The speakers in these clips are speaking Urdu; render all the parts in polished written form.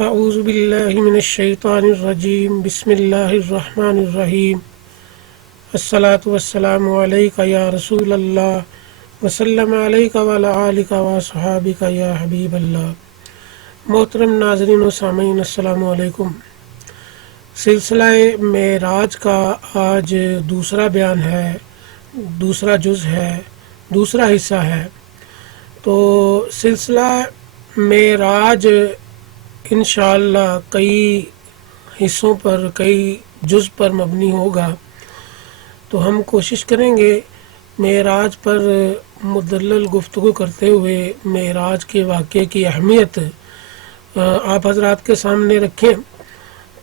اعوذ باللہ من الشیطان الرجیم بسم اللہ الرحمن الرحیم الصلاۃ والسلام علیک یا رسول اللہ وسلم علیک وعلی آلک واصحابک یا حبیب اللہ۔ محترم ناظرین و سامعین، السلام علیکم۔ سلسلہ معراج کا آج دوسرا بیان ہے، دوسرا جز ہے، دوسرا حصہ ہے۔ تو سلسلہ معراج انشاءاللہ کئی حصوں پر، کئی جز پر مبنی ہوگا، تو ہم کوشش کریں گے معراج پر مدلل گفتگو کرتے ہوئے معراج کے واقعے کی اہمیت آپ حضرات کے سامنے رکھیں۔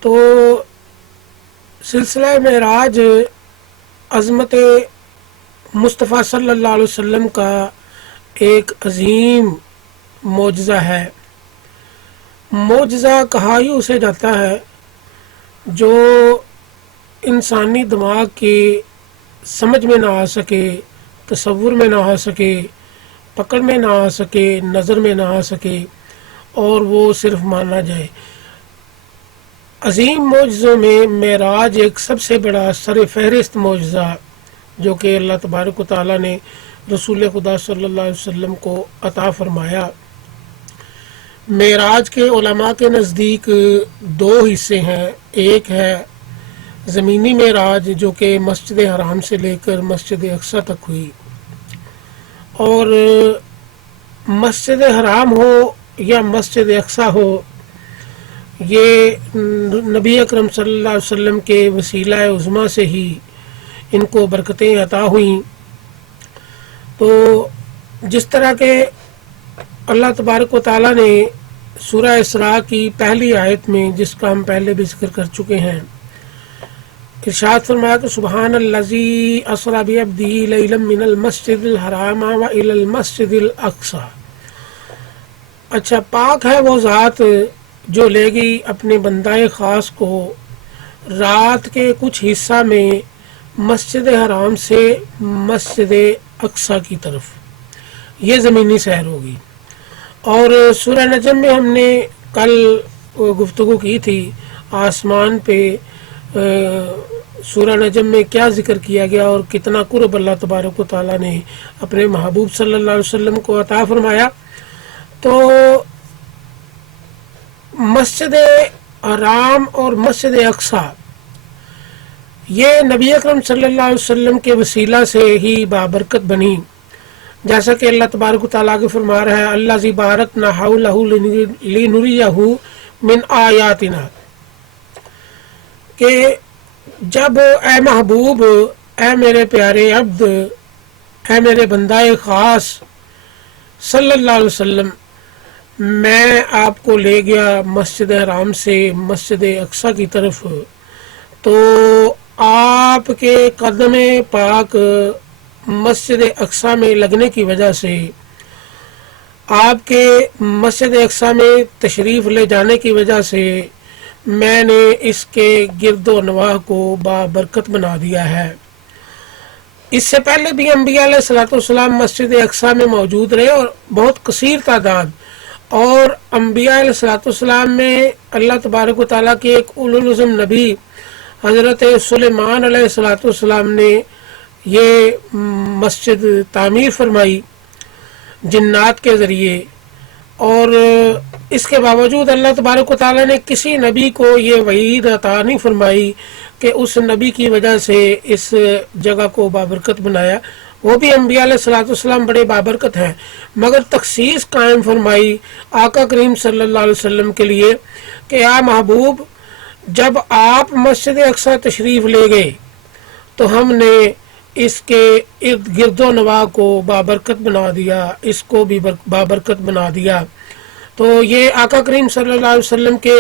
تو سلسلہ معراج عظمت مصطفیٰ صلی اللہ علیہ وسلم کا ایک عظیم معجزہ ہے۔ معجزہ کہا ہی اسے جاتا ہے جو انسانی دماغ کی سمجھ میں نہ آ سکے، تصور میں نہ آ سکے، پکڑ میں نہ آ سکے، نظر میں نہ آ سکے اور وہ صرف مانا جائے۔ عظیم معجزوں میں معراج ایک سب سے بڑا سر فہرست معجزہ جو کہ اللہ تبارک و تعالیٰ نے رسول خدا صلی اللہ علیہ وسلم کو عطا فرمایا۔ معراج کے علماء کے نزدیک دو حصے ہیں۔ ایک ہے زمینی معراج جو کہ مسجد حرام سے لے کر مسجد اقصی تک ہوئی، اور مسجد حرام ہو یا مسجد اقصی ہو، یہ نبی اکرم صلی اللہ علیہ وسلم کے وسیلہ عظمیٰ سے ہی ان کو برکتیں عطا ہوئیں۔ تو جس طرح کے اللہ تبارک و تعالیٰ نے سورہ اسراء کی پہلی آیت میں، جس کا ہم پہلے بھی ذکر کر چکے ہیں، ارشاد فرمایا کہ سبحان الذی اسری بعبدہ لیلا من المسجد الحرام والى المسجد الاقصی۔ اچھا، پاک ہے وہ ذات جو لے گئی اپنے بندہ خاص کو رات کے کچھ حصہ میں مسجد حرام سے مسجد اقصی کی طرف۔ یہ زمینی سیر ہوگی۔ اور سورہ نجم میں ہم نے کل گفتگو کی تھی آسمان پہ سورہ نجم میں کیا ذکر کیا گیا اور کتنا قرب اللہ تبارک و تعالیٰ نے اپنے محبوب صلی اللہ علیہ وسلم کو عطا فرمایا۔ تو مسجد حرام اور مسجد اقصی یہ نبی اکرم صلی اللہ علیہ وسلم کے وسیلہ سے ہی بابرکت بنی، جیسا کہ اللہ تبارک و تعالیٰ کے فرما رہا ہے الذی بارکنا حولہ لنریہ من آیاتنا، کہ جب اے محبوب، اے میرے پیارے عبد، اے میرے بندہ خاص صلی اللہ علیہ وسلم، میں آپ کو لے گیا مسجد حرام سے مسجد اقصی کی طرف، تو آپ کے قدم پاک مسجد اقصی میں لگنے کی وجہ سے، آپ کے مسجد اقصی میں تشریف لے جانے کی وجہ سے میں نے اس کے گرد و نواح کو بابرکت بنا دیا ہے۔ اس سے پہلے بھی انبیاء علیہ الصلوۃ والسلام مسجد اقصی میں موجود رہے اور بہت کثیر تعداد، اور انبیاء علیہ الصلوۃ والسلام میں اللہ تبارک و تعالیٰ کے ایک اولو العزم نبی حضرت سلیمان علیہ الصلوۃ والسلام نے یہ مسجد تعمیر فرمائی جنات کے ذریعے، اور اس کے باوجود اللہ تبارک و تعالیٰ نے کسی نبی کو یہ وعید عطا نہیں فرمائی کہ اس نبی کی وجہ سے اس جگہ کو بابرکت بنایا۔ وہ بھی انبیاء علیہ الصلوۃ والسلام بڑے بابرکت ہیں، مگر تخصیص قائم فرمائی آقا کریم صلی اللہ علیہ وسلم کے لیے کہ یا محبوب، جب آپ مسجد اقصی تشریف لے گئے تو ہم نے اس کے ارد گرد و نواح کو بابرکت بنا دیا، اس کو بھی بابرکت بنا دیا۔ تو یہ آقا کریم صلی اللہ علیہ وسلم کے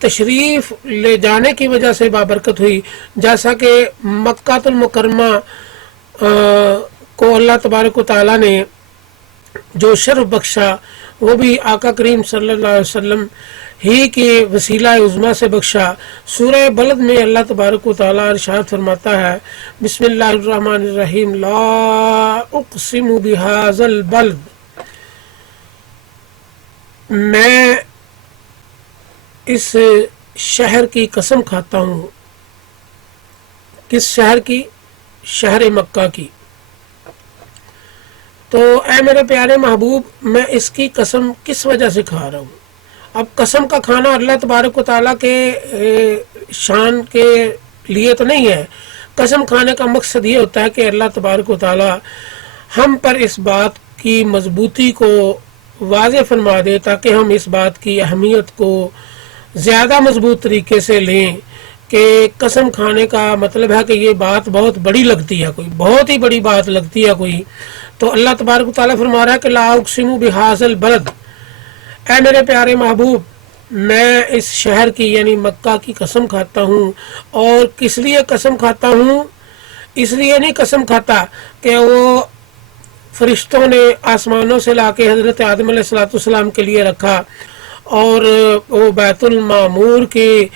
تشریف لے جانے کی وجہ سے بابرکت ہوئی، جیسا کہ مکہ المکرمہ کو اللہ تبارک و تعالیٰ نے جو شرف بخشا وہ بھی آقا کریم صلی اللہ علیہ وسلم ہی کی وسیلہ عظمیٰ سے بخشا۔ سورہ بلد میں اللہ تبارک و تعالیٰ ارشاد فرماتا ہے بسم اللہ الرحمن الرحیم لا اقسم بہذا البلد، میں اس شہر کی قسم کھاتا ہوں۔ کس شہر کی؟ شہر مکہ کی۔ تو اے میرے پیارے محبوب، میں اس کی قسم کس وجہ سے کھا رہا ہوں؟ اب قسم کا کھانا اللہ تبارک و تعالیٰ کے شان کے لیے تو نہیں ہے۔ قسم کھانے کا مقصد یہ ہوتا ہے کہ اللہ تبارک و تعالیٰ ہم پر اس بات کی مضبوطی کو واضح فرما دے، تاکہ ہم اس بات کی اہمیت کو زیادہ مضبوط طریقے سے لیں کہ قسم کھانے کا مطلب ہے کہ یہ بات بہت بڑی لگتی ہے، کوئی بہت ہی بڑی بات لگتی ہے کوئی، تو اللہ تبارک و تعالیٰ فرما رہا ہے کہ لا اقسم بہذا البلد، اے میرے پیارے محبوب میں اس شہر کی یعنی مکہ کی قسم کھاتا ہوں۔ اور کس لیے قسم کھاتا ہوں؟ اس لیے نہیں قسم کھاتا کہ وہ فرشتوں نے آسمانوں سے لا کے حضرت آدم علیہ السلام کے لیے رکھا اور وہ بیت المعمور کی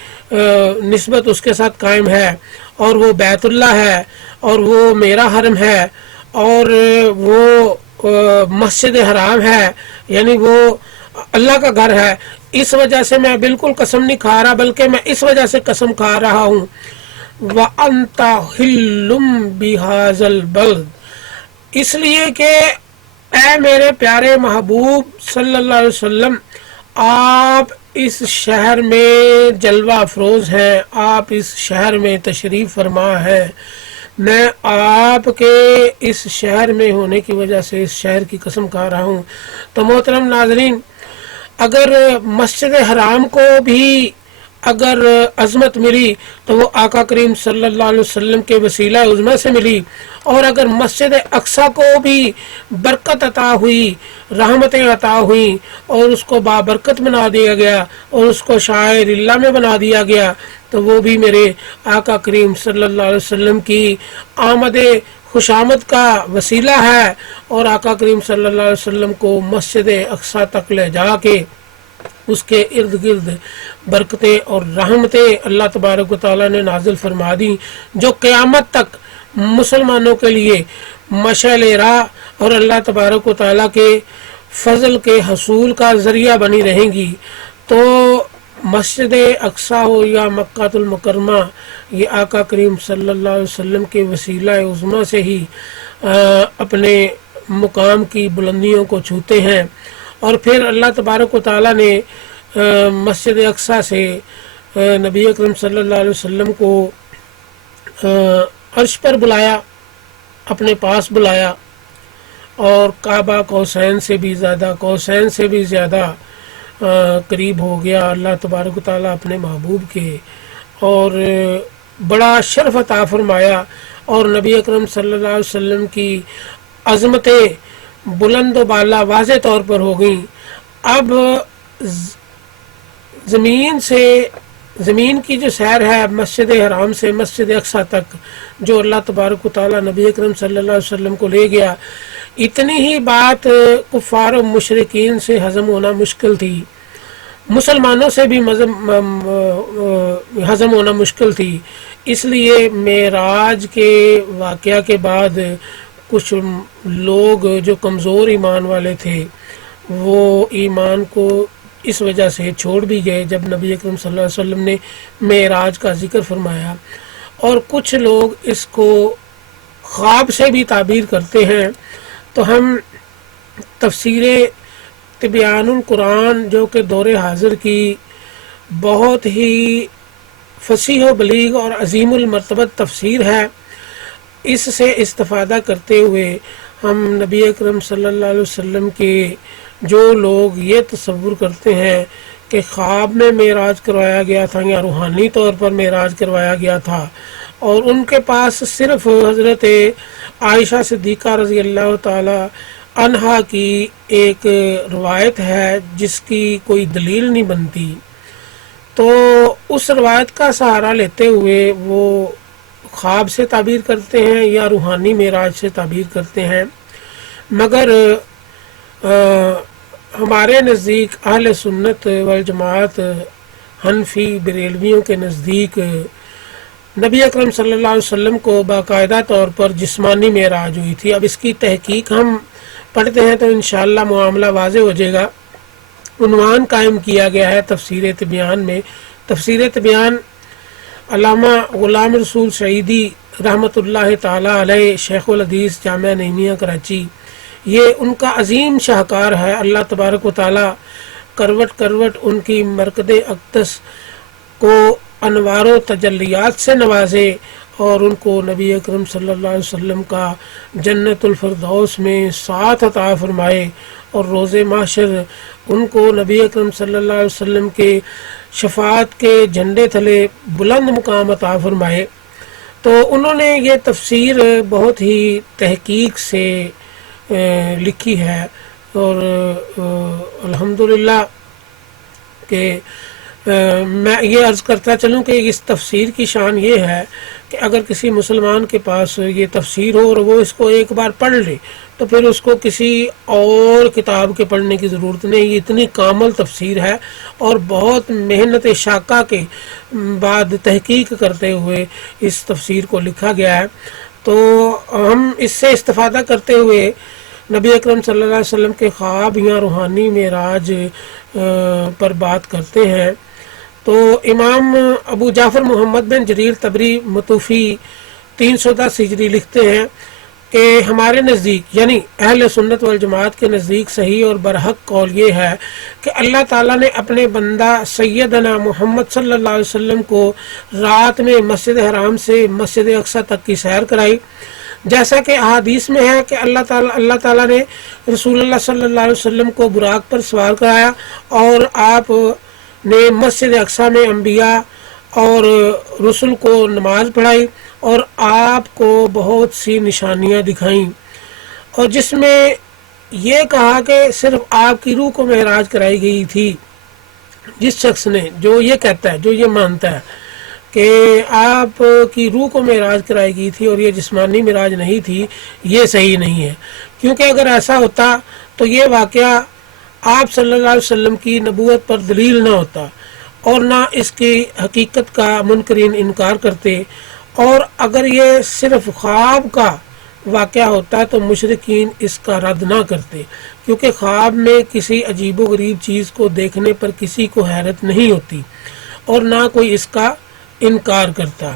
نسبت اس کے ساتھ قائم ہے، اور وہ بیت اللہ ہے، اور وہ میرا حرم ہے، اور وہ مسجد حرام ہے، یعنی وہ اللہ کا گھر ہے۔ اس وجہ سے میں بالکل قسم نہیں کھا رہا، بلکہ میں اس وجہ سے قسم کھا رہا ہوں وَأَنْتَ حِلٌّ بِهَذَا الْبَلْدِ، اس لیے کہ اے میرے پیارے محبوب صلی اللہ علیہ وسلم، آپ اس شہر میں جلوہ افروز ہیں، آپ اس شہر میں تشریف فرما ہے۔ میں آپ کے اس شہر میں ہونے کی وجہ سے اس شہر کی قسم کھا رہا ہوں۔ تو محترم ناظرین، اگر مسجد حرام کو بھی اگر عظمت ملی تو وہ آقا کریم صلی اللہ علیہ وسلم کے وسیلہ عظمہ سے ملی، اور اگر مسجد اقصی کو بھی برکت عطا ہوئی، رحمتیں عطا ہوئی، اور اس کو بابرکت بنا دیا گیا اور اس کو شاعر اللہ میں بنا دیا گیا، تو وہ بھی میرے آقا کریم صلی اللہ علیہ وسلم کی آمد خوش آمد کا وسیلہ ہے، اور آقا کریم صلی اللہ علیہ وسلم کو مسجد اقصی تک لے جا کے اس کے ارد گرد برکتیں اور رحمتیں اللہ تبارک و تعالیٰ نے نازل فرما دی، جو قیامت تک مسلمانوں کے لیے مشعل راہ اور اللہ تبارک و تعالیٰ کے فضل کے حصول کا ذریعہ بنی رہیں گی۔ تو مسجد اقصی ہو یا مکہ المکرمہ، یہ آقا کریم صلی اللہ علیہ وسلم کے وسیلہ عظمہ سے ہی اپنے مقام کی بلندیوں کو چھوتے ہیں۔ اور پھر اللہ تبارک و تعالیٰ نے مسجد اقصی سے نبی اکرم صلی اللہ علیہ وسلم کو عرش پر بلایا، اپنے پاس بلایا، اور کعبہ قوسین سے بھی زیادہ قریب ہو گیا اللہ تبارک و تعالیٰ اپنے محبوب کے، اور بڑا شرف عطا فرمایا، اور نبی اکرم صلی اللہ علیہ وسلم کی عظمتیں بلند و بالا واضح طور پر ہو گئیں۔ اب زمین کی جو سیر ہے مسجد حرام سے مسجد اقصی تک، جو اللہ تبارک و تعالیٰ نبی اکرم صلی اللہ علیہ وسلم کو لے گیا، اتنی ہی بات کفار و مشرکین سے ہضم ہونا مشکل تھی، مسلمانوں سے بھی ہضم ہونا مشکل تھی۔ اس لیے معراج کے واقعہ کے بعد کچھ لوگ جو کمزور ایمان والے تھے وہ ایمان کو اس وجہ سے چھوڑ بھی گئے جب نبی اکرم صلی اللہ علیہ وسلم نے معراج کا ذکر فرمایا، اور کچھ لوگ اس کو خواب سے بھی تعبیر کرتے ہیں۔ تو ہم تفسیر تبیان القرآن جو کہ دور حاضر کی بہت ہی فصیح و بلیغ اور عظیم المرتبت تفسیر ہے، اس سے استفادہ کرتے ہوئے ہم نبی اکرم صلی اللہ علیہ وسلم کے جو لوگ یہ تصور کرتے ہیں کہ خواب میں معراج کروایا گیا تھا یا روحانی طور پر معراج کروایا گیا تھا، اور ان کے پاس صرف حضرت عائشہ صدیقہ رضی اللہ تعالی عنہا کی ایک روایت ہے جس کی کوئی دلیل نہیں بنتی، تو اس روایت کا سہارا لیتے ہوئے وہ خواب سے تعبیر کرتے ہیں یا روحانی معراج سے تعبیر کرتے ہیں۔ مگر ہمارے نزدیک اہل سنت والجماعت حنفی بریلویوں کے نزدیک نبی اکرم صلی اللہ علیہ وسلم کو باقاعدہ طور پر جسمانی معراج ہوئی تھی۔ اب اس کی تحقیق ہم پڑھتے ہیں تو انشاءاللہ معاملہ واضح ہو جائے گا، عنوان قائم کیا گیا ہے تفسیر تبیان میں۔ تفسیر تبیان علامہ غلام رسول سعیدی رحمۃ اللہ تعالی علیہ شیخ الحدیث جامعہ نعیمیہ کراچی، یہ ان کا عظیم شاہکار ہے۔ اللہ تبارک و تعالی کروٹ کروٹ ان کی مرکز اقدس کو انوار و تجلیات سے نوازے اور ان کو نبی اکرم صلی اللہ علیہ وسلم کا جنت الفردوس میں ساتھ عطا فرمائے، اور روز محشر ان کو نبی اکرم صلی اللہ علیہ وسلم کے شفاعت کے جھنڈے تلے بلند مقام عطا فرمائے۔ تو انہوں نے یہ تفسیر بہت ہی تحقیق سے لکھی ہے، اور الحمدللہ کہ میں یہ عرض کرتا چلوں کہ اس تفسیر کی شان یہ ہے کہ اگر کسی مسلمان کے پاس یہ تفسیر ہو اور وہ اس کو ایک بار پڑھ لے تو پھر اس کو کسی اور کتاب کے پڑھنے کی ضرورت نہیں۔ یہ اتنی کامل تفسیر ہے اور بہت محنت شاقہ کے بعد تحقیق کرتے ہوئے اس تفسیر کو لکھا گیا ہے۔ تو ہم اس سے استفادہ کرتے ہوئے نبی اکرم صلی اللہ علیہ وسلم کے خواب یا روحانی معراج پر بات کرتے ہیں۔ تو امام ابو جعفر محمد بن جریر طبری متوفی 310 ہجری لکھتے ہیں کہ ہمارے نزدیک یعنی اہل سنت والجماعت کے نزدیک صحیح اور برحق قول یہ ہے کہ اللہ تعالیٰ نے اپنے بندہ سیدنا محمد صلی اللہ علیہ وسلم کو رات میں مسجد حرام سے مسجد اقصی تک کی سیر کرائی، جیسا کہ احادیث میں ہے کہ اللہ تعالیٰ نے رسول اللہ صلی اللہ علیہ وسلم کو براق پر سوار کرایا، اور آپ نے مسجد اقصی میں انبیاء اور رسل کو نماز پڑھائی اور آپ کو بہت سی نشانیاں دکھائیں، اور جس میں یہ کہا کہ صرف آپ کی روح کو معراج کرائی گئی تھی۔ جس شخص نے جو یہ کہتا ہے، جو یہ مانتا ہے کہ آپ کی روح کو معراج کرائی گئی تھی اور یہ جسمانی معراج نہیں تھی، یہ صحیح نہیں ہے، کیونکہ اگر ایسا ہوتا تو یہ واقعہ آپ صلی اللہ علیہ وسلم کی نبوت پر دلیل نہ ہوتا اور نہ اس کی حقیقت کا منکرین انکار کرتے، اور اگر یہ صرف خواب کا واقعہ ہوتا تو مشرکین اس کا رد نہ کرتے، کیونکہ خواب میں کسی عجیب و غریب چیز کو دیکھنے پر کسی کو حیرت نہیں ہوتی اور نہ کوئی اس کا انکار کرتا۔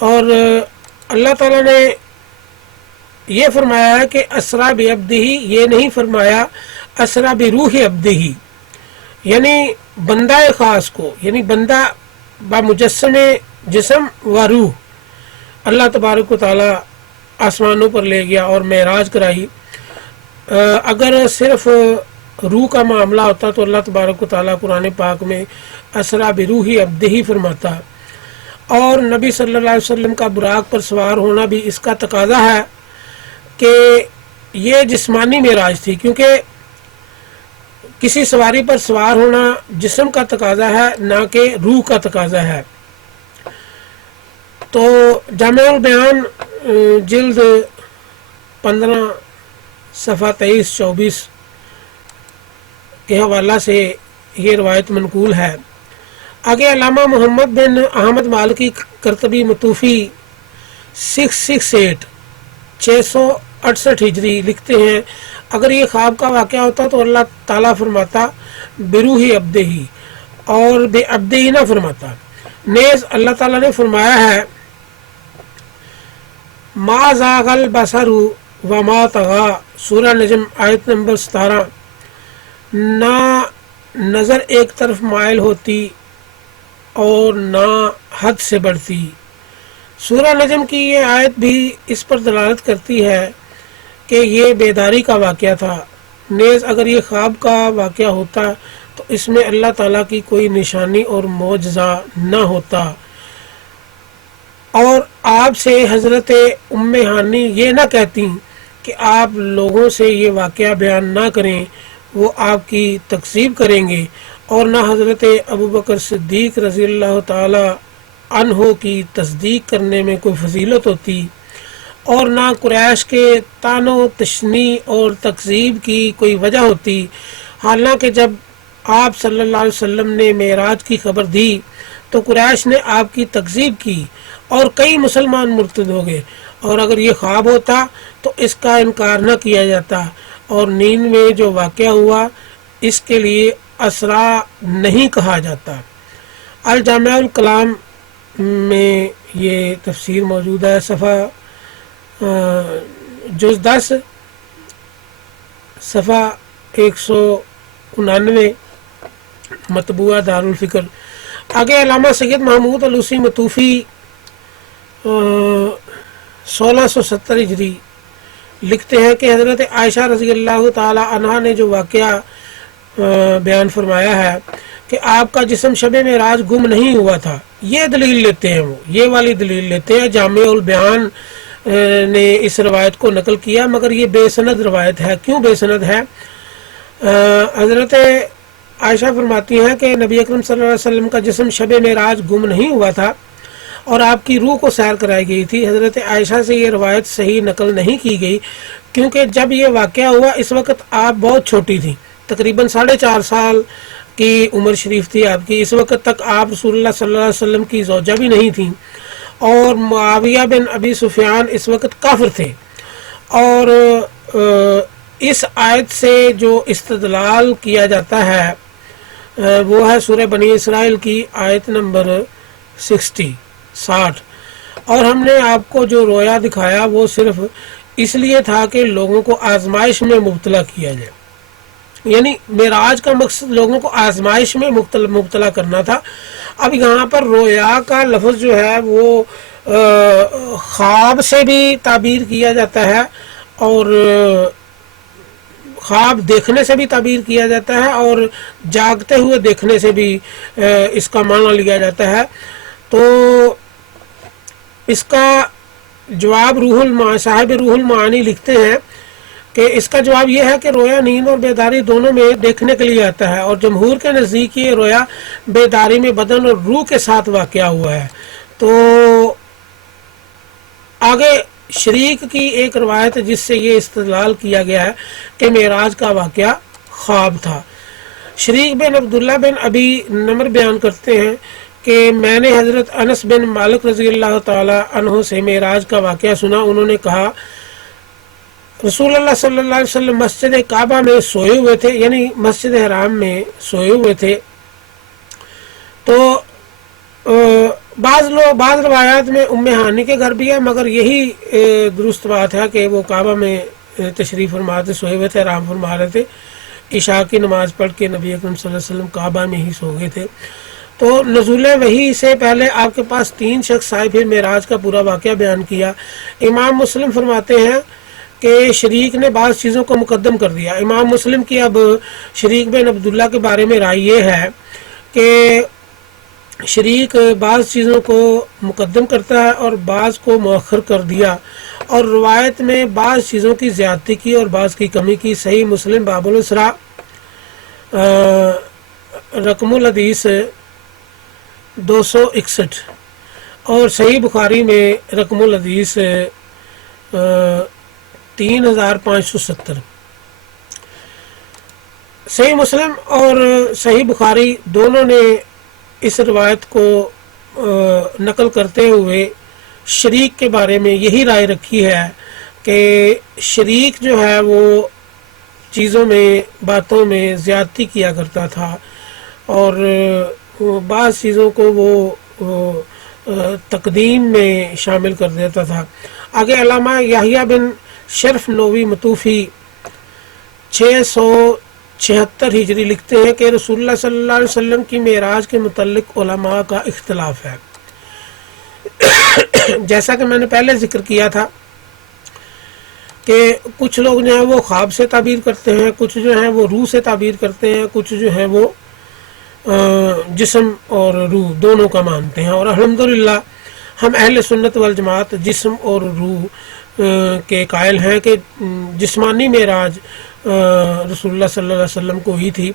اور اللہ تعالیٰ نے یہ فرمایا ہے کہ اسرا بعبدہ، یہ نہیں فرمایا اسرا بروح عبدہ، یعنی بندہ خاص کو، یعنی بندہ بمجسم جسم و روح اللہ تبارک و تعالیٰ آسمانوں پر لے گیا اور معراج کرائی۔ اگر صرف روح کا معاملہ ہوتا تو اللہ تبارک و تعالیٰ قرآن پاک میں اسرا بروح عبدہ فرماتا، اور نبی صلی اللہ علیہ وسلم کا براق پر سوار ہونا بھی اس کا تقاضا ہے کہ یہ جسمانی معراج تھی، کیونکہ کسی سواری پر سوار ہونا جسم کا تقاضا ہے نہ کہ روح کا تقاضا ہے۔ تو جامع البیان جلد 15 صفحہ 23-24 کے حوالہ سے یہ روایت منقول ہے۔ آگے علامہ محمد بن احمد مالکی کرتبی متوفی 668 ہجری لکھتے ہیں، اگر یہ خواب کا واقعہ ہوتا تو اللہ تعالیٰ فرماتا بروح عبدہ اور بے عبدہ نہ فرماتا۔ نیز اللہ تعالیٰ نے فرمایا ہے ما زاغ البصر وما طغى، سورہ نجم آیت نمبر 17، نہ نظر ایک طرف مائل ہوتی اور نہ حد سے بڑھتی۔ سورہ نجم کی یہ آیت بھی اس پر دلالت کرتی ہے کہ یہ بیداری کا واقعہ تھا۔ نیز اگر یہ خواب کا واقعہ ہوتا تو اس میں اللہ تعالیٰ کی کوئی نشانی اور معجزہ نہ ہوتا، اور آپ سے حضرت ام ہانی یہ نہ کہتی کہ آپ لوگوں سے یہ واقعہ بیان نہ کریں، وہ آپ کی تکذیب کریں گے، اور نہ حضرت ابوبکر صدیق رضی اللہ تعالی عنہ کی تصدیق کرنے میں کوئی فضیلت ہوتی، اور نہ قریش کے طعن و تشنیع اور تکذیب کی کوئی وجہ ہوتی۔ حالانکہ جب آپ صلی اللہ علیہ وسلم نے معراج کی خبر دی تو قریش نے آپ کی تکذیب کی اور کئی مسلمان مرتد ہو گئے، اور اگر یہ خواب ہوتا تو اس کا انکار نہ کیا جاتا، اور نیند میں جو واقعہ ہوا اس کے لیے اسرا نہیں کہا جاتا۔ الجامع الکلام میں یہ تفسیر موجود ہے، صفحہ جز 10 صفحہ 199 مطبوعہ دارالفکر۔ آگے علامہ سید محمود علوسی متوفی 1670 ہجری لکھتے ہیں کہ حضرت عائشہ رضی اللہ تعالی عنہا نے جو واقعہ بیان فرمایا ہے کہ آپ کا جسم شب معراج گم نہیں ہوا تھا، یہ دلیل لیتے ہیں، وہ یہ والی دلیل لیتے ہیں۔ جامع البیان نے اس روایت کو نقل کیا مگر یہ بے سند روایت ہے۔ کیوں بے سند ہے؟ حضرت عائشہ فرماتی ہیں کہ نبی اکرم صلی اللہ علیہ وسلم کا جسم شب معراج گم نہیں ہوا تھا اور آپ کی روح کو سیر کرائی گئی تھی۔ حضرت عائشہ سے یہ روایت صحیح نقل نہیں کی گئی کیونکہ جب یہ واقعہ ہوا اس وقت آپ بہت چھوٹی تھیں، تقریباً 4.5 سال کی عمر شریف تھی آپ کی۔ اس وقت تک آپ رسول اللہ صلی اللہ علیہ وسلم کی زوجہ بھی نہیں تھیں، اور معاویہ بن ابی سفیان اس وقت کافر تھے۔ اور اس آیت سے جو استدلال کیا جاتا ہے وہ ہے سورہ بنی اسرائیل کی آیت نمبر 60۔ اور ہم نے آپ کو جو رویا دکھایا وہ صرف اس لیے تھا کہ لوگوں کو آزمائش میں مبتلا کیا جائے، یعنی معراج کا مقصد لوگوں کو آزمائش میں مبتلا کرنا تھا۔ اب یہاں پر رویا کا لفظ جو ہے وہ خواب سے بھی تعبیر کیا جاتا ہے اور خواب دیکھنے سے بھی تعبیر کیا جاتا ہے اور جاگتے ہوئے دیکھنے سے بھی اس کا معنی لیا جاتا ہے۔ تو اس کا جواب صاحب روح المعانی لکھتے ہیں کہ اس کا جواب یہ ہے کہ رویا نیند اور بیداری دونوں میں دیکھنے کے لیے آتا ہے، اور جمہور کے نزدیک یہ رویا بیداری میں بدن اور روح کے ساتھ واقع ہوا ہے۔ تو آگے شریک کی ایک روایت جس سے یہ استدلال کیا گیا ہے کہ معراج کا واقعہ خواب تھا۔ شریک بن عبداللہ بن ابی نمر بیان کرتے ہیں کہ میں نے حضرت انس بن مالک رضی اللہ تعالی عنہ سے معراج کا واقعہ سنا۔ انہوں نے کہا رسول اللہ صلی اللہ علیہ وسلم مسجد کعبہ میں سوئے ہوئے تھے، یعنی مسجد حرام میں سوئے ہوئے تھے۔ تو بعض روایات میں ام ہانی کے گھر بھی ہے، مگر یہی درست بات ہے کہ وہ کعبہ میں تشریف فرما تھے، سوئے ہوئے تھے، آرام فرما رہے تھے۔ عشاء کی نماز پڑھ کے نبی اکرم صلی اللہ علیہ وسلم کعبہ میں ہی سو گئے تھے۔ تو نزول وحی سے پہلے آپ کے پاس 3 شخص آئے، پھر معراج کا پورا واقعہ بیان کیا۔ امام مسلم فرماتے ہیں کہ شریک نے بعض چیزوں کو مقدم کر دیا۔ امام مسلم کی اب شریک بن عبداللہ کے بارے میں رائے یہ ہے کہ شریک بعض چیزوں کو مقدم کرتا ہے اور بعض کو مؤخر کر دیا، اور روایت میں بعض چیزوں کی زیادتی کی اور بعض کی کمی کی۔ صحیح مسلم باب الاسراء رقم الحدیث 261 اور صحیح بخاری میں رقم الحدیث 3570۔ صحیح مسلم اور صحیح بخاری دونوں نے اس روایت کو نقل کرتے ہوئے شریک کے بارے میں یہی رائے رکھی ہے کہ شریک جو ہے وہ چیزوں میں باتوں میں زیادتی کیا کرتا تھا اور بعض چیزوں کو وہ تقدیم میں شامل کر دیتا تھا۔ آگے علامہ یحییٰ بن شرف نووی متوفی 676 ہجری لکھتے ہیں کہ رسول اللہ صلی اللہ علیہ وسلم کی معراج کے متعلق علماء کا اختلاف ہے۔ جیسا کہ میں نے پہلے ذکر کیا تھا کہ کچھ لوگ جو ہیں وہ خواب سے تعبیر کرتے ہیں، کچھ جو ہیں وہ روح سے تعبیر کرتے ہیں، کچھ جو ہیں وہ جسم اور روح دونوں کا مانتے ہیں، اور الحمدللہ ہم اہل سنت والجماعت جسم اور روح کے قائل ہیں کہ جسمانی معراج رسول اللہ صلی اللہ علیہ وسلم کو ہی تھی۔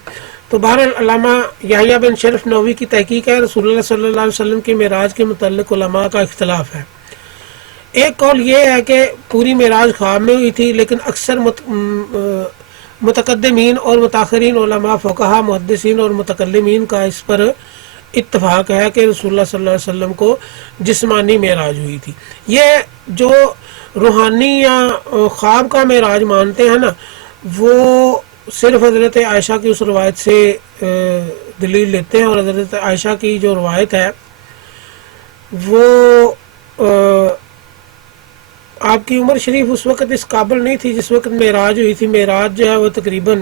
تو بہرحال علامہ یحییٰ بن شرف نووی کی تحقیق ہے رسول اللہ صلی اللہ علیہ وسلم کی معراج کے متعلق علماء کا اختلاف ہے۔ ایک قول یہ ہے کہ پوری معراج خواب میں ہوئی تھی، لیکن اکثر متقدمین اور متاخرین علماء فقہا محدثین اور متکلمین کا اس پر اتفاق ہے کہ رسول اللہ صلی اللہ علیہ وسلم کو جسمانی معراج ہوئی تھی۔ یہ جو روحانی یا خواب کا معراج مانتے ہیں نا، وہ صرف حضرت عائشہ کی اس روایت سے دلیل لیتے ہیں، اور حضرت عائشہ کی جو روایت ہے وہ آپ کی عمر شریف اس وقت اس قابل نہیں تھی جس وقت معراج ہوئی تھی۔ معراج جو ہے وہ تقریباً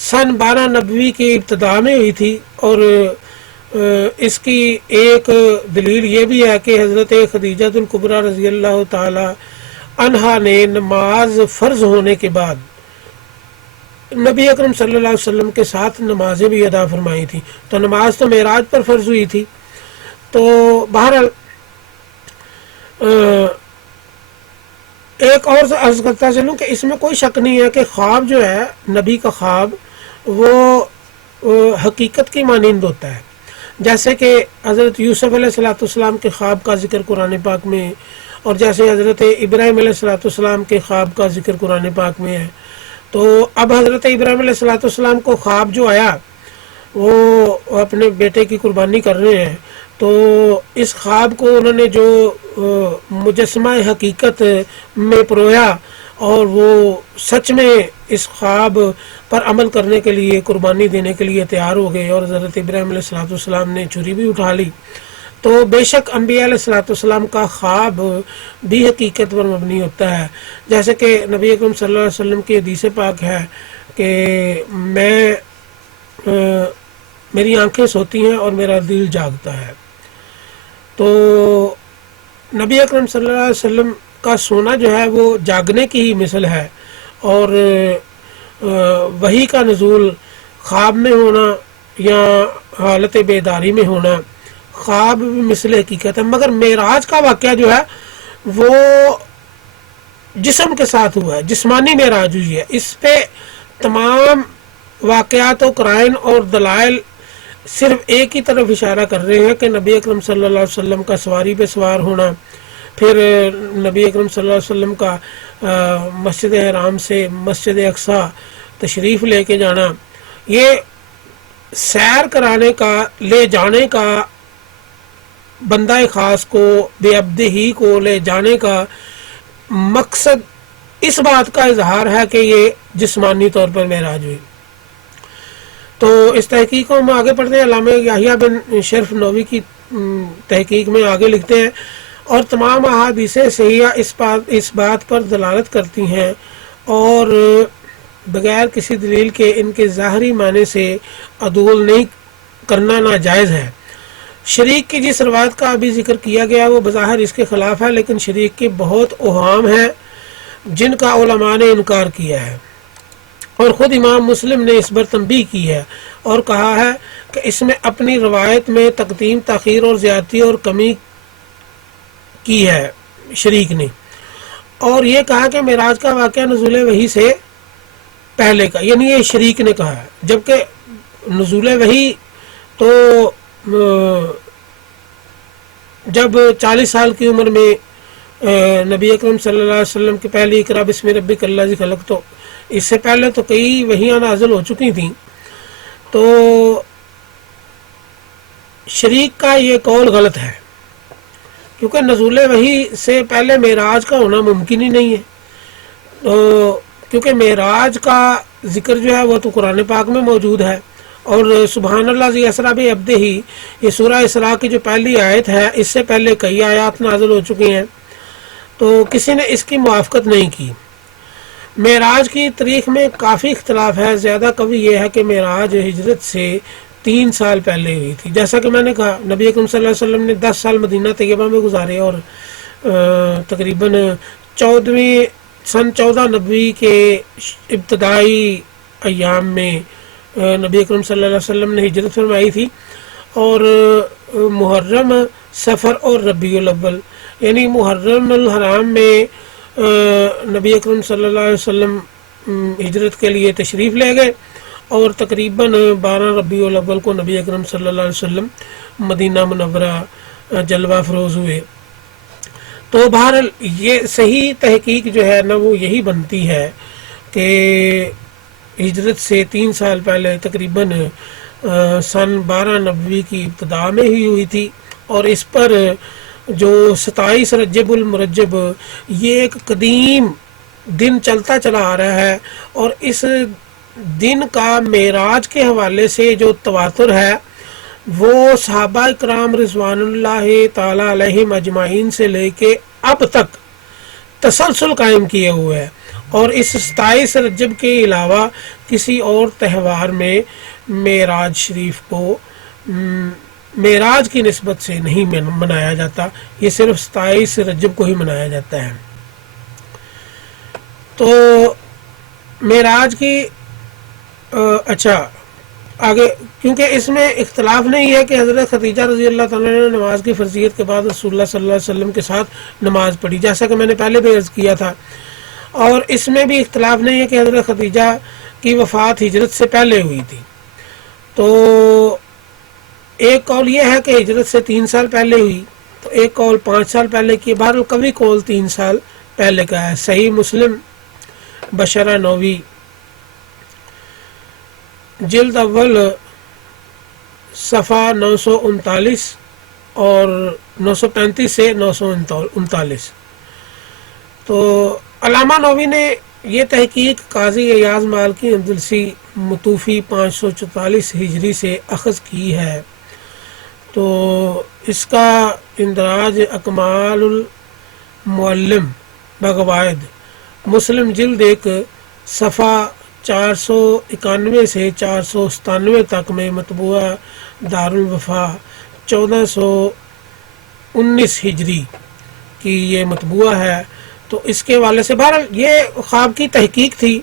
سن 12 نبوی کی ابتدا میں ہوئی تھی، اور اس کی ایک دلیل یہ بھی ہے کہ حضرت خدیجہ الکبریٰ رضی اللہ تعالی عنہا نے نماز فرض ہونے کے بعد نبی اکرم صلی اللہ علیہ وسلم کے ساتھ نمازیں بھی ادا فرمائی تھی، تو نماز تو معراج پر فرض ہوئی تھی۔ تو بہرحال ایک اور عرض کرتا چلوں کہ اس میں کوئی شک نہیں ہے کہ خواب جو ہے نبی کا خواب وہ حقیقت کی مانند ہوتا ہے، جیسے کہ حضرت یوسف علیہ السلام کے خواب کا ذکر قرآن پاک میں، اور جیسے حضرت ابراہیم علیہ السلام کے خواب کا ذکر قرآن پاک میں ہے۔ تو اب حضرت ابراہیم علیہ السلام کو خواب جو آیا وہ اپنے بیٹے کی قربانی کر رہے ہیں، تو اس خواب کو انہوں نے جو مجسمہ حقیقت میں پرویا، اور وہ سچ میں اس خواب پر عمل کرنے کے لیے، قربانی دینے کے لیے تیار ہو گئے، اور حضرت ابراہیم علیہ السلام نے چھری بھی اٹھا لی۔ تو بے شک انبیاء علیہ السلام کا خواب بھی حقیقت پر مبنی ہوتا ہے، جیسے کہ نبی اکرم صلی اللہ علیہ وسلم کی حدیث پاک ہے کہ میری آنکھیں سوتی ہیں اور میرا دل جاگتا ہے۔ تو نبی اکرم صلی اللہ علیہ وسلم کا سونا جو ہے وہ جاگنے کی ہی مثل ہے، اور وحی کا نزول خواب میں ہونا یا حالت بیداری میں ہونا خواب بھی مثل حقیقت ہے، مگر معراج کا واقعہ جو ہے وہ جسم کے ساتھ ہوا ہے، جسمانی معراج ہوئی ہے۔ اس پہ تمام واقعات و قرائن اور دلائل صرف ایک ہی طرف اشارہ کر رہے ہیں کہ نبی اکرم صلی اللہ علیہ وسلم کا سواری پہ سوار ہونا، پھر نبی اکرم صلی اللہ علیہ وسلم کا مسجد حرام سے مسجد اقصی تشریف لے کے جانا، یہ سیر کرانے کا، لے جانے کا، بندہ خاص کو، بے عبد ہی کو لے جانے کا مقصد اس بات کا اظہار ہے کہ یہ جسمانی طور پر معراج ہوئی۔ تو اس تحقیق کو ہم آگے پڑھتے ہیں، علامہ یحییٰ بن شرف نووی کی تحقیق میں آگے لکھتے ہیں، اور تمام احادیث صحیحہ اس بات پر دلالت کرتی ہیں، اور بغیر کسی دلیل کے ان کے ظاہری معنی سے عدول نہیں کرنا ناجائز ہے۔ شریک کی جس روایت کا ابھی ذکر کیا گیا وہ بظاہر اس کے خلاف ہے، لیکن شریک کے بہت اوہام ہیں جن کا علماء نے انکار کیا ہے، اور خود امام مسلم نے اس پر تنبیہ کی ہے اور کہا ہے کہ اس میں اپنی روایت میں تقدیم تاخیر اور زیادتی اور کمی کی ہے شریک نے، اور یہ کہا کہ معراج کا واقعہ نزول وحی سے پہلے کا، یعنی یہ شریک نے کہا ہے، جبکہ نزول وحی تو جب 40 سال کی عمر میں نبی اکرم صلی اللہ علیہ وسلم کی پہلی اقرا بسم ربک الذی خلق، تو اس سے پہلے تو کئی وحیاں نازل ہو چکی تھیں۔ تو شریک کا یہ قول غلط ہے، کیونکہ نزول وحی سے پہلے معراج کا ہونا ممکن ہی نہیں ہے، تو کیونکہ معراج کا ذکر جو ہے وہ تو قرآن پاک میں موجود ہے، اور سبحان اللہ ذی اسریٰ بعبدہ، یہ سورہ اسراء کی جو پہلی آیت ہے، اس سے پہلے کئی آیات نازل ہو چکی ہیں، تو کسی نے اس کی موافقت نہیں کی۔ معراج کی تاریخ میں کافی اختلاف ہے، زیادہ قوی یہ ہے کہ معراج ہجرت سے 3 سال پہلے ہوئی تھی، جیسا کہ میں نے کہا نبی اکرم صلی اللہ علیہ وسلم نے 10 سال مدینہ طیبہ میں گزارے، اور تقریباً 14 نبوی کے ابتدائی ایام میں نبی اکرم صلی اللہ علیہ وسلم نے ہجرت فرمائی تھی، اور محرم، سفر اور ربیع الاول، یعنی محرم الحرام میں نبی اکرم صلی اللہ علیہ وسلم ہجرت کے لیے تشریف لے گئے، اور تقریباً 12 ربیع الاول کو نبی اکرم صلی اللہ علیہ وسلم مدینہ منورہ جلوہ فروز ہوئے۔ تو بہرحال یہ صحیح تحقیق جو ہے نا وہ یہی بنتی ہے کہ ہجرت سے 3 سال پہلے تقریباً سن 12 نبوی کی ابتدا میں ہی ہوئی تھی، اور اس پر جو 27 رجب المرجب، یہ ایک قدیم دن چلتا چلا آ رہا ہے، اور اس دن کا معراج کے حوالے سے جو تواتر ہے وہ صحابہ کرام رضوان اللہ تعالی علیہم اجمعین سے لے کے اب تک تسلسل قائم کیے ہوئے ہے، اور اس 27 رجب کے علاوہ کسی اور تہوار میں معراج شریف کو معراج کی نسبت سے نہیں منایا جاتا، یہ صرف 27 رجب کو ہی منایا جاتا ہے۔ تو معراج کی اچھا آگے، کیونکہ اس میں اختلاف نہیں ہے کہ حضرت خدیجہ رضی اللہ تعالیٰ نے نماز کی فرضیت کے بعد رسول اللہ صلی اللہ علیہ وسلم کے ساتھ نماز پڑھی، جیسا کہ میں نے پہلے بھی عرض کیا تھا، اور اس میں بھی اختلاف نہیں ہے کہ حضرت خدیجہ کی وفات ہجرت سے پہلے ہوئی تھی۔ تو ایک قول یہ ہے کہ ہجرت سے 3 سال پہلے ہوئی، تو ایک قول 5 سال پہلے کی، بہرحال قوی قول 3 سال پہلے کا ہے۔ صحیح مسلم بشرہ نووی جلد اول صفحہ 939 اور 935 سے 939۔ تو علامہ نووی نے یہ تحقیق قاضی ایاز مالکی اندلسی متوفی 544 ہجری سے اخذ کی ہے، تو اس کا اندراج اکمال المعلم بقواعد مسلم جلد 1 صفحہ 491 سے 497 تک میں مطبوعہ دارالوفا 1419 ہجری کی یہ مطبوعہ ہے۔ تو اس کے حوالے سے بہرحال یہ خواب کی تحقیق تھی،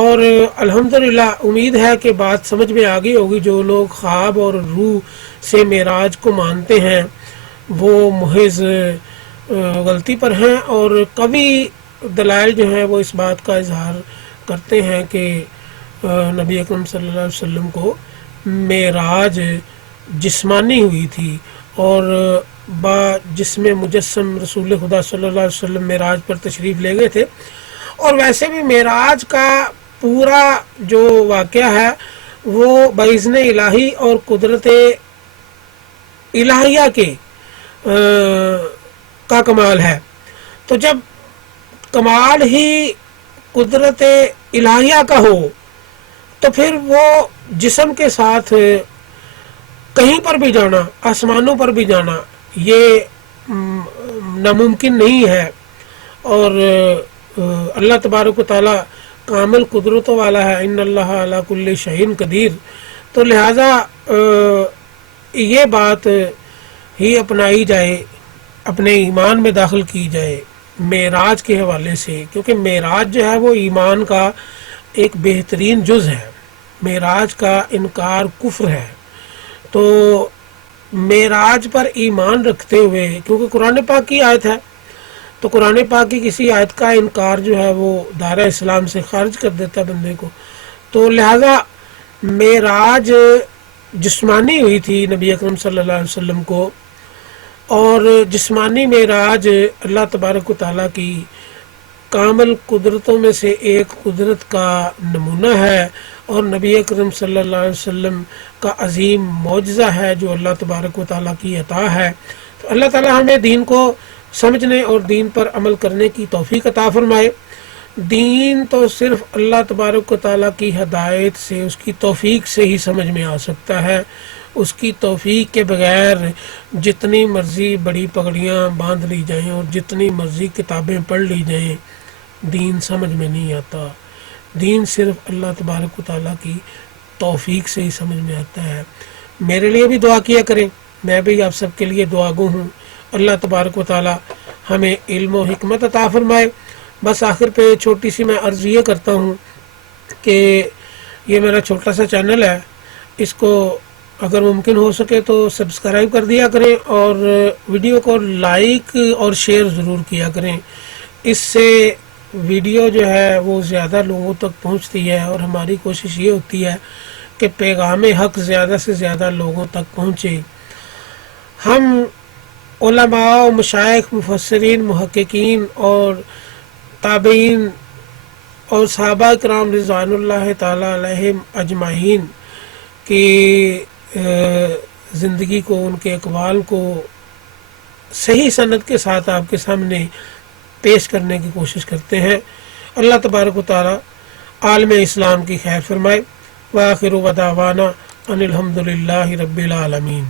اور الحمدللہ امید ہے کہ بات سمجھ میں آ گئی ہوگی۔ جو لوگ خواب اور روح سے معراج کو مانتے ہیں وہ محض غلطی پر ہیں، اور قوی دلائل جو ہیں وہ اس بات کا اظہار کرتے ہیں کہ نبی اکرم صلی اللہ علیہ وسلم کو معراج جسمانی ہوئی تھی، اور با جسم مجسم رسول خدا صلی اللہ علیہ وسلم معراج پر تشریف لے گئے تھے۔ اور ویسے بھی معراج کا پورا جو واقعہ ہے وہ باذن الہی اور قدرت الہیہ کے کا کمال ہے۔ تو جب کمال ہی قدرت الہیہ کا ہو تو پھر وہ جسم کے ساتھ کہیں پر بھی جانا، آسمانوں پر بھی جانا، یہ ناممکن نہیں ہے، اور اللہ تبارک و تعالی کامل قدرتوں والا ہے، ان اللہ علی کل شیء قدیر۔ تو لہٰذا یہ بات ہی اپنائی جائے، اپنے ایمان میں داخل کی جائے معراج کے حوالے سے، کیونکہ معراج جو ہے وہ ایمان کا ایک بہترین جز ہے، معراج کا انکار کفر ہے۔ تو معراج پر ایمان رکھتے ہوئے، کیونکہ قرآن پاک کی آیت ہے، تو قرآن پاک کی کسی آیت کا انکار جو ہے وہ دائرہ اسلام سے خارج کر دیتا ہے بندے کو، تو لہذا معراج جسمانی ہوئی تھی نبی اکرم صلی اللہ علیہ وسلم کو، اور جسمانی معراج اللہ تبارک و تعالیٰ کی کامل قدرتوں میں سے ایک قدرت کا نمونہ ہے، اور نبی اکرم صلی اللہ علیہ وسلم کا عظیم معجزہ ہے جو اللہ تبارک و تعالیٰ کی عطا ہے۔ تو اللہ تعالیٰ ہمیں دین کو سمجھنے اور دین پر عمل کرنے کی توفیق عطا فرمائے۔ دین تو صرف اللہ تبارک و تعالیٰ کی ہدایت سے، اس کی توفیق سے ہی سمجھ میں آ سکتا ہے۔ اس کی توفیق کے بغیر جتنی مرضی بڑی پگڑیاں باندھ لی جائیں اور جتنی مرضی کتابیں پڑھ لی جائیں، دین سمجھ میں نہیں آتا۔ دین صرف اللہ تبارک و تعالیٰ کی توفیق سے ہی سمجھ میں آتا ہے۔ میرے لیے بھی دعا کیا کریں، میں بھی آپ سب کے لیے دعا گو ہوں۔ اللہ تبارک و تعالیٰ ہمیں علم و حکمت عطا فرمائے۔ بس آخر پہ چھوٹی سی میں عرض یہ کرتا ہوں کہ یہ میرا چھوٹا سا چینل ہے، اس کو اگر ممکن ہو سکے تو سبسکرائب کر دیا کریں، اور ویڈیو کو لائک اور شیئر ضرور کیا کریں۔ اس سے ویڈیو جو ہے وہ زیادہ لوگوں تک پہنچتی ہے، اور ہماری کوشش یہ ہوتی ہے کہ پیغام حق زیادہ سے زیادہ لوگوں تک پہنچے۔ ہم علماء، مشائخ، مفسرین، محققین اور تابعین اور صحابہ کرام رضوان اللہ تعالی علیہم اجمعین کی زندگی کو، ان کے اقوال کو صحیح سند کے ساتھ آپ کے سامنے پیش کرنے کی کوشش کرتے ہیں۔ اللہ تبارک و تعالی عالم اسلام کی خیر فرمائے۔ وآخر دعوانا ان الحمد للہ رب العالمین۔